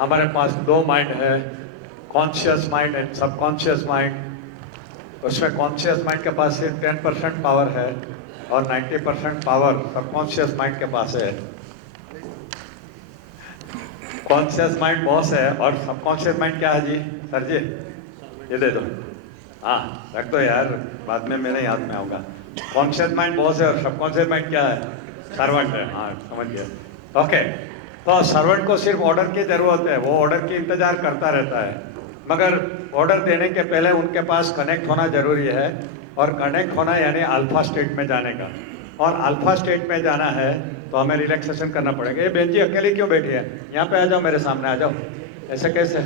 हमारे पास दो माइंड है, conscious mind and subconscious mind. उसमें कॉन्शियस माइंड के पास सिर्फ 10% पावर है और 90% पावर सबकॉन्शियस माइंड के पास है। कॉन्शियस माइंड बॉस है और सबकॉन्शियस माइंड क्या है जी? सर जी ये दे दो, हाँ रख दो यार, बाद में मेरे याद में आऊँगा। कॉन्शियस माइंड बॉस है और सबकॉन्शियस माइंड क्या है? सर्वेंट है। हाँ समझ गया। ओके, तो सर्वेंट को सिर्फ ऑर्डर की ज़रूरत है, वो ऑर्डर की इंतज़ार करता रहता है, मगर ऑर्डर देने के पहले उनके पास कनेक्ट होना जरूरी है। और कनेक्ट होना यानी अल्फा स्टेट में जाने का, और अल्फा स्टेट में जाना है तो हमें रिलैक्सेशन करना पड़ेगा। ये बहन जी अकेले क्यों बैठी है? यहाँ पे आ जाओ, मेरे सामने आ जाओ। ऐसे कैसे?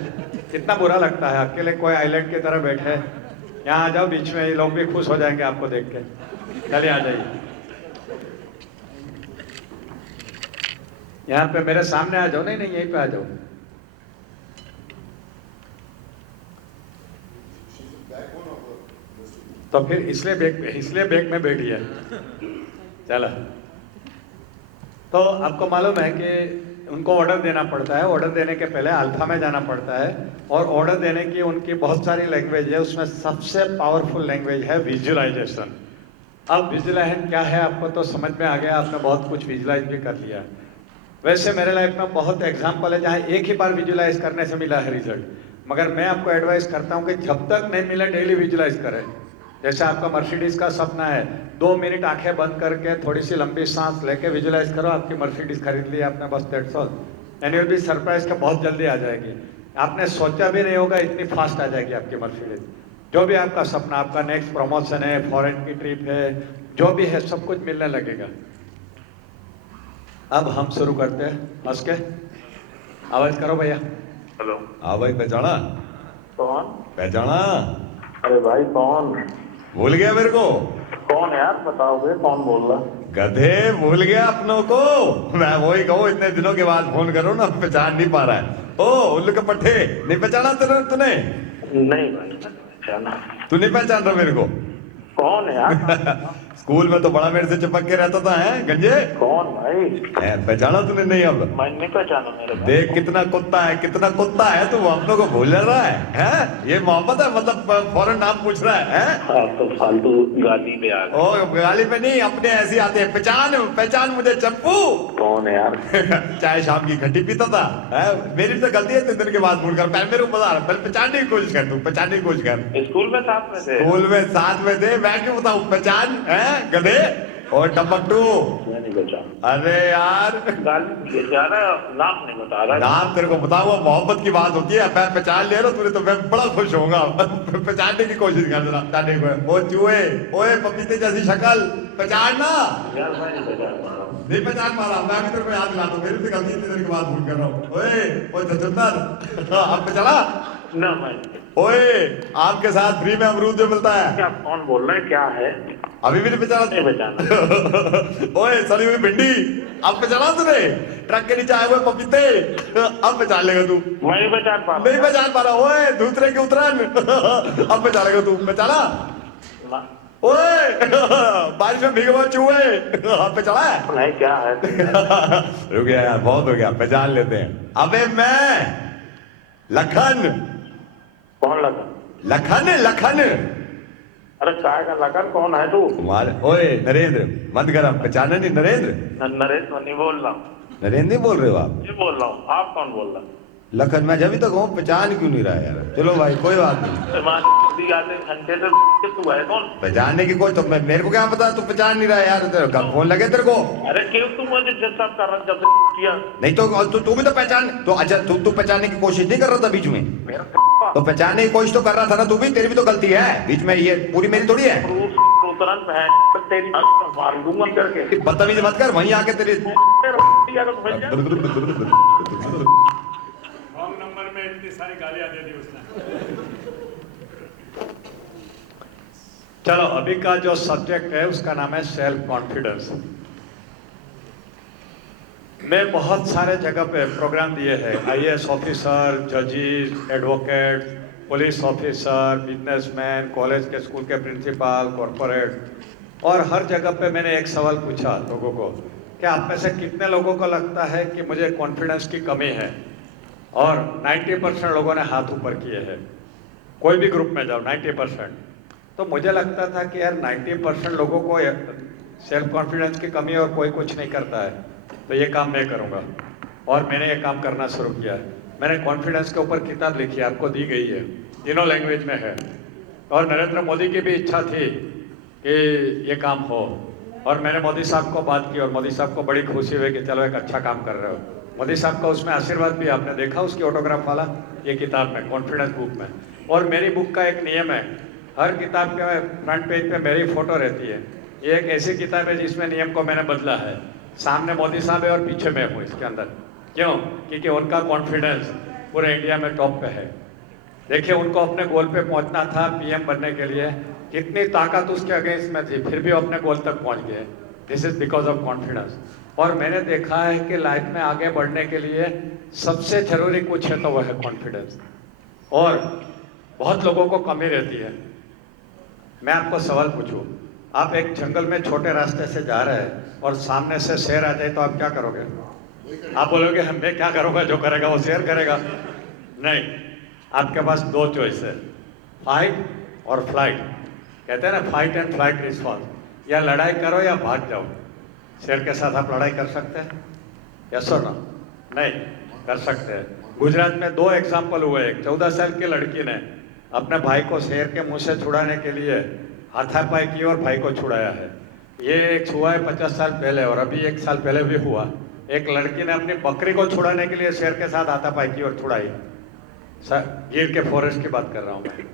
कितना बुरा लगता है, अकेले कोई आइलैंड की तरह बैठे हैं। यहाँ आ जाओ बीच में, ये लोग भी खुश हो जाएंगे आपको देख के। चलिए आ जाइए, यहाँ पे मेरे सामने आ जाओ। नहीं नहीं, यहीं पे आ जाओ। तो फिर इसलिए बैग में बैठी है। चलो, तो आपको मालूम है कि उनको ऑर्डर देना पड़ता है, ऑर्डर देने के पहले अल्फा में जाना पड़ता है, और ऑर्डर देने की उनकी बहुत सारी लैंग्वेज है, उसमें सबसे पावरफुल लैंग्वेज है विजुअलाइजेशन। अब विजुअलाइजेशन क्या है आपको तो समझ में आ गया, आपने बहुत कुछ विजुअलाइज भी कर लिया। वैसे मेरे लाइफ में बहुत एग्जाम्पल है जहाँ एक ही बार विजुअलाइज करने से मिला है रिजल्ट, मगर मैं आपको एडवाइस करता हूँ कि जब तक नहीं मिला डेली विजुअलाइज करें। जैसे आपका मर्सिडीज का सपना है, 2 मिनट आंखें बंद करके थोड़ी सी लंबी सांस लेके विजुअलाइज करो आपकी मर्सिडीज खरीद ली आपने, बस that's all. And you will be surprise के बहुत जल्दी आ जाएगी। आपने सोचा भी नहीं होगा इतनी फास्ट आ जाएगी आपकी मर्सिडीज। जो भी आपका सपना, आपका नेक्स्ट प्रमोशन है, फॉरेन की ट्रिप है, जो भी है सब कुछ मिलने लगेगा। अब हम शुरू करते हैं, हंस के आवाज करो भैया। हेलो। हाँ भाई, पहचाना? कौन? पहचाना? अरे भाई कौन? भूल गया मेरे को? कौन यार, बताओगे कौन बोल रहा? गधे, भूल गया अपनों को? मैं वही कहूँ, इतने दिनों के बाद फोन करो ना, पहचान नहीं पा रहा है। ओ उल्लू के पट्टे, नहीं पहचाना तूने? नहीं भाई नहीं पहचाना। तू नहीं पहचान रहा मेरे को? कौन है यार? स्कूल में तो बड़ा मेरे से चिपक के रहता था, है गंजे? कौन भाई? पहचाना तूने नहीं? अब मैं नहीं पहचाना मेरे भाई। देख कितना कुत्ता है, कितना कुत्ता है तू, हम लोग को भूल रहा है, हैं? ये मोहब्बत है? मतलब फौरन नाम पूछ रहा है, हैं? आप तो फालतू गाली पे आ गए। ओ गाली पे नहीं, अपने ऐसे आते हैं। पहचान पहचान मुझे, चप्पू। कौन है यार? चाय शाम की घंटी पीता था, है? मेरी तो गलती है, 3 दिन के बाद फोन कर। पहले मेरे को बता, पहले पहचानने की कोशिश कर, तू पहचानने की कोशिश कर। स्कूल में साथ में थे? स्कूल में साथ में थे, मैं क्यों बताऊं? पहचान, है गधे और टपकटू। मैं नहीं पहचाना। अरे यार, गाली दिए जा रहा है, नाम नहीं बता रहा। नाम तेरे को बताऊंगा, मोहब्बत की बात होती है। मैं पहचान ले रहा तूने तो मैं बड़ा खुश होऊंगा। पहचानने की कोशिश कर जरा, पहचानने को। ओ चूहे, ओए पपीते जैसी शक्ल, पहचानना। यार मैं नहीं पहचान पा रहा हूँ। नहीं पहचान पा रहा, मैं भी तेरे को याद दिला दूं, मेरी भी गलती, इतनी देर के बाद फोन कर रहा हूँ। ओए छछूंदर, अब पहचाना? ना मैं नहीं। ओए, आपके साथ फ्री में अमरूद जो मिलता है। क्या कौन बोल रहा है, क्या है? अभी भी नहीं पहचाना? नहीं पहचाना। ओए सड़ी हुई भिंडी, अब पहचाना तूने? ट्रक के नीचे आए हुए पपीते, अब पहचान लेगा तू? मैं नहीं पहचान पा रहा। नहीं पहचान पा रहा? ओए दूसरे की उतरन, अब पहचान लेगा तू? पहचाना? ना। ओए बारिश में भीगे हुए चूहे, अब पहचाना है? नहीं, क्या है? रुक गया यार, बहुत हो गया, पहचान लेते हैं। अबे मैं लखन। कौन लगा? लखन, लखन। अरे काय का लगन, कौन है तू? तुम्हारे, ओए नरेंद्र, मत कर, आप पहचाना नहीं? नरेंद्र, नरेश नहीं बोल रहा हूँ। नरेंद्र नहीं बोल रहे हो आप? ये बोल रहा हूँ, आप कौन बोल रहा? लखन, मैं जब तक हूँ, पहचान क्यों नहीं रहा यार? चलो भाई कोई बात नहीं। आधे घंटे से तू है कौन? पहचानने की कोई तो मेरे को क्या पता, तू पहचान नहीं रहा यार, तेरे कब फोन लगे तेरे को? अरे क्यों तू मुझे डिस्टर्ब कर रहा जब से किया? नहीं तो तू भी तो पहचान, तो अच्छा तू पहचानने की कोशिश नहीं कर रहा था बीच में? मेरा तो पहचानने की कोशिश तो कर रहा था ना तू भी, तेरी भी तो गलती है बीच में, ये पूरी मेरी थोड़ी है। तुरंत है तेरी मार दूंगा करके। बदतमीजी मत कर, वहीं आके तेरी रॉन्ग नंबर में इतनी सारी गालियां दे दी उसने। चलो, अभी का जो सब्जेक्ट है उसका नाम है सेल्फ कॉन्फिडेंस। मैं बहुत सारे जगह पे प्रोग्राम दिए हैं, आईएएस ऑफिसर, जजेस, advocate, police officer, businessman, college के स्कूल के प्रिंसिपल, कॉरपोरेट, और हर जगह पे मैंने एक सवाल पूछा लोगों को कि आप में से कितने लोगों को लगता है कि मुझे कॉन्फिडेंस की कमी है? और 90% लोगों ने हाथ ऊपर किए हैं। कोई भी ग्रुप में जाओ 90%। तो मुझे लगता था कि यार 90% लोगों को सेल्फ कॉन्फिडेंस की कमी और कोई कुछ नहीं करता है, तो ये काम मैं करूँगा। और मैंने ये काम करना शुरू किया। मैंने कॉन्फिडेंस के ऊपर किताब लिखी है, आपको दी गई है, तीनों लैंग्वेज में है। और नरेंद्र मोदी की भी इच्छा थी कि ये काम हो, और मैंने मोदी साहब को बात की और मोदी साहब को बड़ी खुशी हुई कि चलो एक अच्छा काम कर रहे हो। मोदी साहब का उसमें आशीर्वाद भी आपने देखा, उसकी ऑटोग्राफ वाला ये किताब में, कॉन्फिडेंस बुक में। और मेरी बुक का एक नियम है, हर किताब के फ्रंट पेज पे मेरी फोटो रहती है। ये एक ऐसी किताब है जिसमें नियम को मैंने बदला है। सामने मोदी साहब है और पीछे मैं हूँ इसके अंदर। क्यों? क्योंकि उनका कॉन्फिडेंस पूरे इंडिया में टॉप पे है। देखिए, उनको अपने गोल पे पहुंचना था पीएम बनने के लिए, कितनी ताकत उसके अगेंस्ट में थी, फिर भी वो अपने गोल तक पहुंच गए। This is because of confidence. और मैंने देखा है कि लाइफ में आगे बढ़ने के लिए सबसे जरूरी कुछ है तो वह है कॉन्फिडेंस। और बहुत लोगों को कमी रहती है। मैं आपको सवाल पूछूं, आप एक जंगल में छोटे रास्ते से जा रहे हैं और सामने से शेर आ जाए तो आप क्या करोगे? आप बोलोगे हम मैं क्या करूंगा, जो करेगा वो शेर करेगा? नहीं, आपके पास दो चॉइस है, फाइट और फ्लाइट। कहते हैं ना, फाइट एंड फ्लाइट रिस्पॉन्स। या लड़ाई करो या भाग जाओ। शेर के साथ आप लड़ाई कर सकते हैं? यस और नो? नहीं कर सकते हैं। गुजरात में दो एग्जाम्पल हुए। एक 14 साल की लड़की ने अपने भाई को शेर के मुंह से छुड़ाने के लिए हाथापाई की और भाई को छुड़ाया है। ये एक हुआ है 50 साल पहले, और अभी 1 साल पहले भी हुआ। एक लड़की ने अपनी बकरी को छुड़ाने के लिए शेर के साथ हाथापाई की और छुड़ाई। गिर के फॉरेस्ट की बात कर रहा हूँ मैं।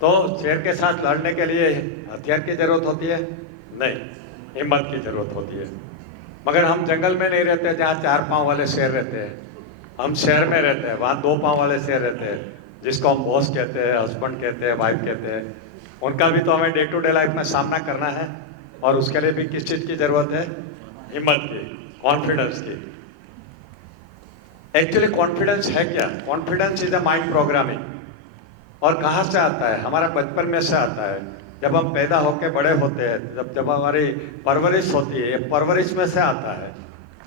तो शेर के साथ लड़ने के लिए हथियार की जरूरत होती है? नहीं, हिम्मत की जरूरत होती है। मगर हम जंगल में नहीं रहते जहाँ 4 पांव वाले शेर रहते हैं। हम शहर में रहते हैं, वहाँ 2 पांव वाले शेर रहते हैं, जिसको हम बॉस कहते हैं, हस्बैंड कहते हैं, वाइफ कहते हैं। उनका भी तो हमें डे टू डे लाइफ में सामना करना है। और उसके लिए भी किस चीज़ की जरूरत है? हिम्मत की, कॉन्फिडेंस की। एक्चुअली कॉन्फिडेंस है क्या? Confidence is a mind programming. और कहाँ से आता है? हमारा बचपन में से आता है। जब हम पैदा होकर बड़े होते हैं, जब हमारी परवरिश होती है, ये परवरिश में से आता है।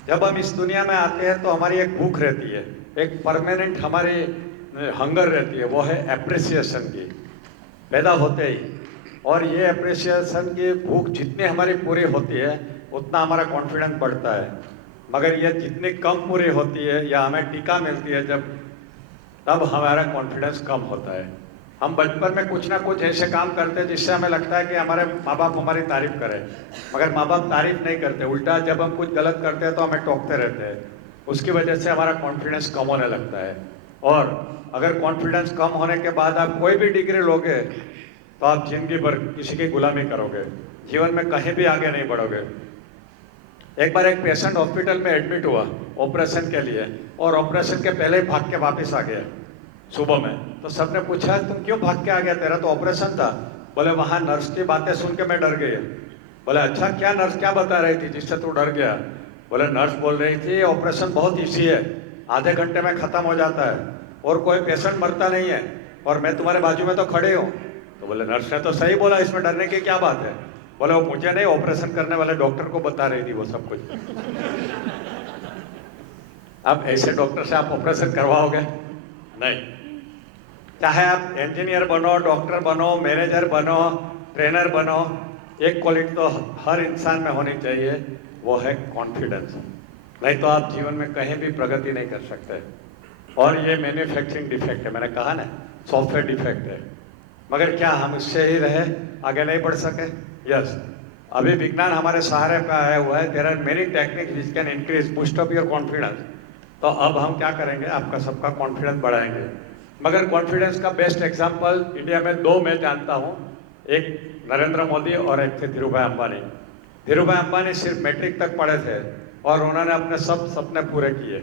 जब हम इस दुनिया में आते हैं तो हमारी एक भूख रहती है, एक परमानेंट हमारी हंगर रहती है, वो है एप्रिसिएशन की, पैदा होते ही। और ये एप्रिसिएशन की भूख जितनी हमारी पूरी होती है उतना हमारा कॉन्फिडेंस बढ़ता है। मगर ये जितनी कम पूरी होती है या हमें टीका मिलती है जब, तब हमारा कॉन्फिडेंस कम होता है। हम बचपन में कुछ ना कुछ ऐसे काम करते हैं जिससे हमें लगता है कि हमारे माँ बाप हमारी तारीफ करें, मगर माँ बाप तारीफ नहीं करते। उल्टा जब हम कुछ गलत करते हैं तो हमें टोकते रहते हैं। उसकी वजह से हमारा कॉन्फिडेंस कम होने लगता है। और अगर कॉन्फिडेंस कम होने के बाद आप कोई भी डिग्री लोगे तो आप जिंदगी भर किसी की गुलामी करोगे, जीवन में कहीं भी आगे नहीं बढ़ोगे। एक बार एक पेशेंट हॉस्पिटल में एडमिट हुआ ऑपरेशन के लिए, और ऑपरेशन के पहले ही भाग के वापस आ गया सुबह में। तो सबने पूछा तुम क्यों भाग के आ गया, तेरा तो ऑपरेशन था। बोले वहाँ नर्स की बातें सुन के मैं डर गई। बोले अच्छा, क्या नर्स क्या बता रही थी जिससे तू डर गया? बोले नर्स बोल रही थी ऑपरेशन बहुत ईजी है, आधे घंटे में खत्म हो जाता है और कोई पेशेंट मरता नहीं है, और मैं तुम्हारे बाजू में तो खड़े हूँ। तो बोले नर्स ने तो सही बोला, इसमें डरने की क्या बात है? बोले वो मुझे नहीं, ऑपरेशन करने वाले डॉक्टर को बता रही थी वो सब कुछ। अब ऐसे डॉक्टर से आप ऑपरेशन करवाओगे? नहीं। चाहे आप इंजीनियर बनो, डॉक्टर बनो, मैनेजर बनो, ट्रेनर बनो, एक क्वालिटी तो हर इंसान में होनी चाहिए, वो है कॉन्फिडेंस। नहीं तो आप जीवन में कहीं भी प्रगति नहीं कर सकते। और ये मैन्युफैक्चरिंग डिफेक्ट है, मैंने कहा ना, सॉफ्टवेयर डिफेक्ट है। मगर क्या हम इससे ही रहे, आगे नहीं बढ़ सके? यस, अभी विज्ञान हमारे सहारे पे आया हुआ है। There are many techniques which can increase boost up your confidence. तो अब हम क्या करेंगे? आपका सबका कॉन्फिडेंस बढ़ाएंगे। मगर कॉन्फिडेंस का बेस्ट एग्जांपल इंडिया में 2 मैं जानता हूँ, एक नरेंद्र मोदी और एक थे धीरू भाई अंबानी। धीरू भाई अंबानी सिर्फ मैट्रिक तक पढ़े थे और उन्होंने अपने सब सपने पूरे किए,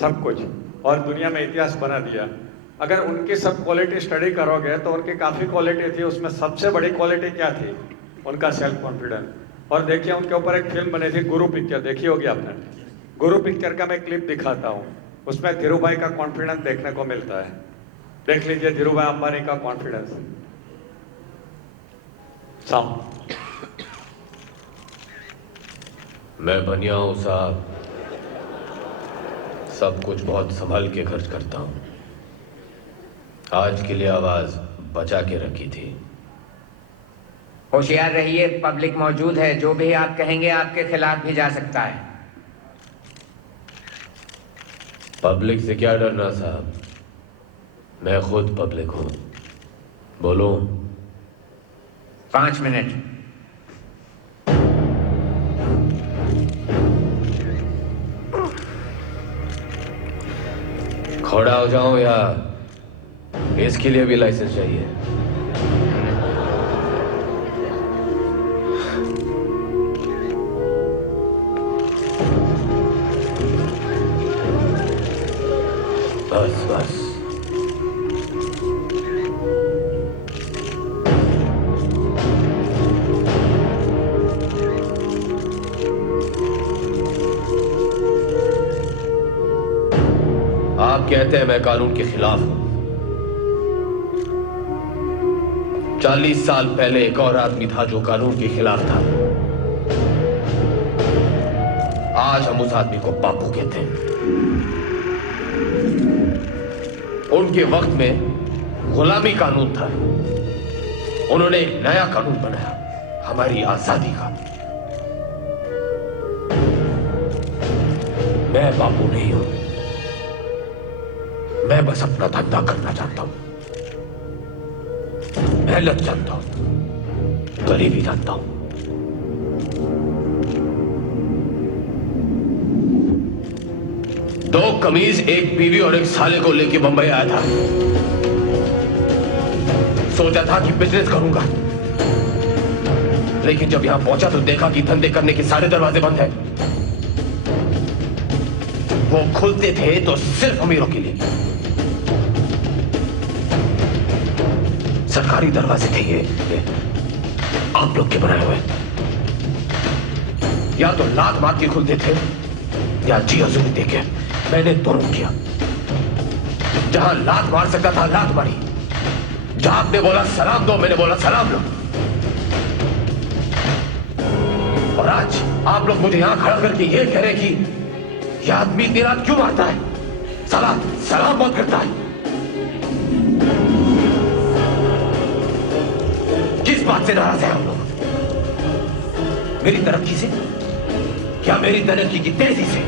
सब कुछ, और दुनिया में इतिहास बना दिया। अगर उनकी सब क्वालिटी स्टडी करोगे तो उनकी काफ़ी क्वालिटी थी, उसमें सबसे बड़ी क्वालिटी क्या थी? उनका सेल्फ कॉन्फिडेंस। और देखिए उनके ऊपर एक फिल्म बनी थी गुरु पिक्चर, देखी होगी आपने। गुरु पिक्चर का मैं क्लिप दिखाता हूँ, उसमें धीरू भाई का कॉन्फिडेंस देखने को मिलता है। देख लीजिए धीरू भाई अंबानी का कॉन्फिडेंस। साउंड। मैं बनिया हूं साहब, सब कुछ बहुत संभल के खर्च करता हूं। आज के लिए आवाज बचा के रखी थी। होशियार रहिए, पब्लिक मौजूद है। जो भी आप कहेंगे आपके खिलाफ भी जा सकता है। पब्लिक से क्या डरना साहब, मैं खुद पब्लिक हूं। बोलो। 5 मिनट। खड़ा हो जाऊं या इसके लिए भी लाइसेंस चाहिए? बस बस। आप कहते हैं मैं कानून के खिलाफ हूं। 40 साल पहले एक और आदमी था जो कानून के खिलाफ था। आज हम उस आदमी को बापू कहते हैं। उनके वक्त में गुलामी कानून था, उन्होंने एक नया कानून बनाया, हमारी आजादी का। मैं बापू नहीं हूं, मैं बस अपना धंधा करना चाहता हूं। मेहनत जानता हूं, गरीबी जानता हूं। दो कमीज, एक बीवी और एक साले को लेके बंबई आया था। सोचा था कि बिजनेस करूंगा, लेकिन जब यहां पहुंचा तो देखा कि धंधे करने के सारे दरवाजे बंद हैं। वो खुलते थे तो सिर्फ अमीरों के लिए। सरकारी दरवाजे थे ये आप लोग के बनाए हुए। या तो लात मार के खुलते थे या जी हजूरी देके। मैंने दोनों किया। जहां लात मार सकता था लात मारी, जहां आपने बोला सलाम दो, मैंने बोला सलाम लो। और आज आप लोग मुझे यहां खड़ा करके ये कह रहे कि यह आदमी दिन रात क्यों मारता है, सलाम बहुत करता है। किस बात से नाराज है हम लोग? मेरी तरक्की से? क्या मेरी तरक्की की तेजी से?